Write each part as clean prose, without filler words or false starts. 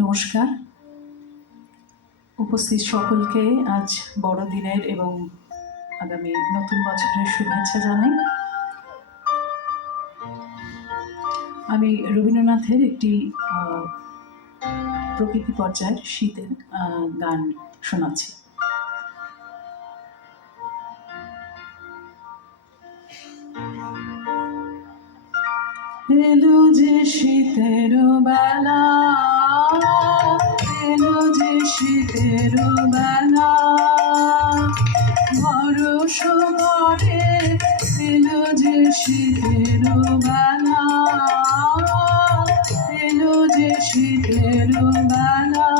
নমস্কার, উপস্থিত সকলকে আজ বড়দিনের এবং আগামী নতুন বছরের শুভেচ্ছা জানাই। আমি রবীন্দ্রনাথের একটি প্রকৃতি পর্যায়ের শীতের গান শোনাচ্ছি। এলো যে শীতের বেলা, এলো যে শীতের বেলা, বরষ করে এলো যে শীতের বেলা, এলো যে শীতের বেলা,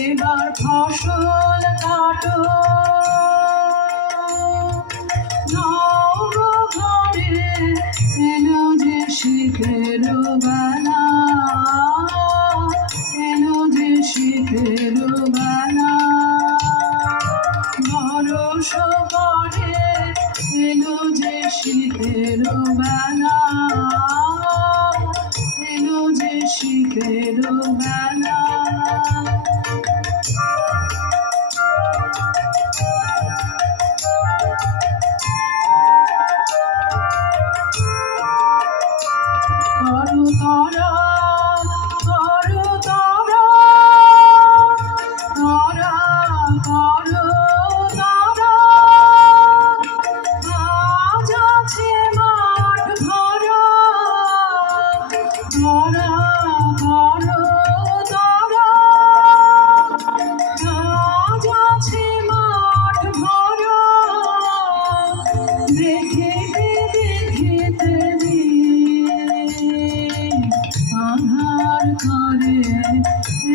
এবার ফসল কাটো শীতের বেলা, এলো যে শীতের বেলা, বরষ করে এলো যে শীতের বেলা, এলো যে শীতের বেলা।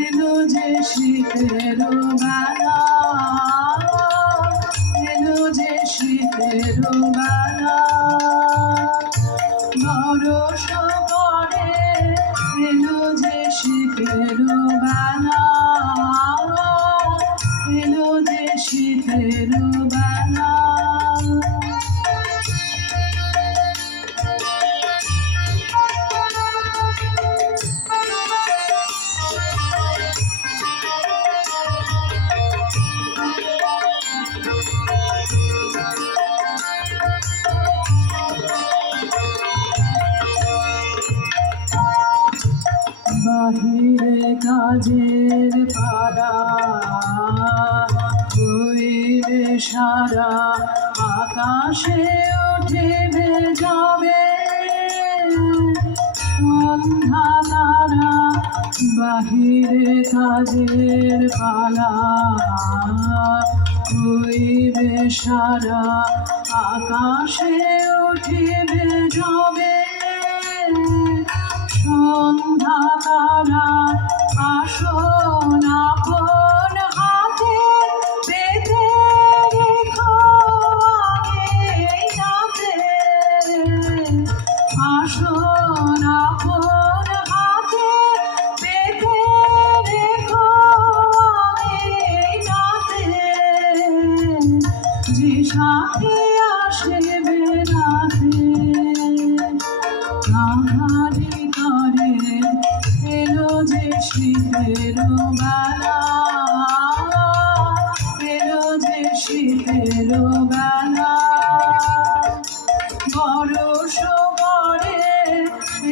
এলো যে শীতের বেলা, এলো যে শীতের বেলা, বরষ করে এলো যে শীতের বেলা, এলো যে শীতের বেলা। বাহিরে কাজের পাড়া হইবে সারা, আকাশে উঠিবে যাবে সন্ধ্যা তারা, বাহিরে কাজের পালা হইবে সারা, আকাশে উঠিবে যাবে সন্ধ্যা তারা, আসন আপন হাতে বেঁধে রেখো আগে রাতে, আসন আপন হাতে বেঁধে রেখো আগে রাতে, যে সাথে আসবে রাতে আহারি করে এলো যে শীতের বেলা, এলো যে শীতের বেলা, বরষ করে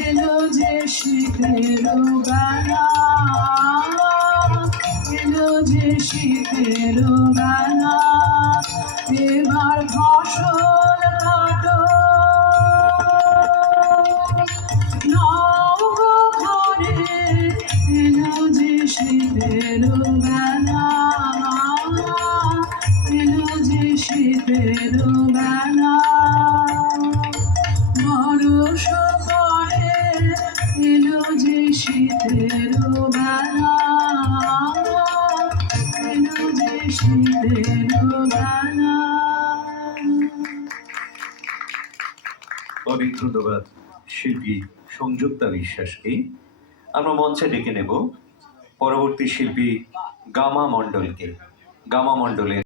এলো যে শীতের বেলা, এলো যে শীতের বেলা, এবার ফসল কাটো শীতের বেলা, এলো যে শীতের বেলা, বরষ পরে এলো যে শীতের বেলা, এলো যে শীতের বেলা। অনেক ধন্যবাদ শিল্পী সংযুক্তা বিশ্বাসকে। আমরা মঞ্চে ডেকে নেব পরবর্তী শিল্পী গামা মণ্ডলকে। গামা মণ্ডলের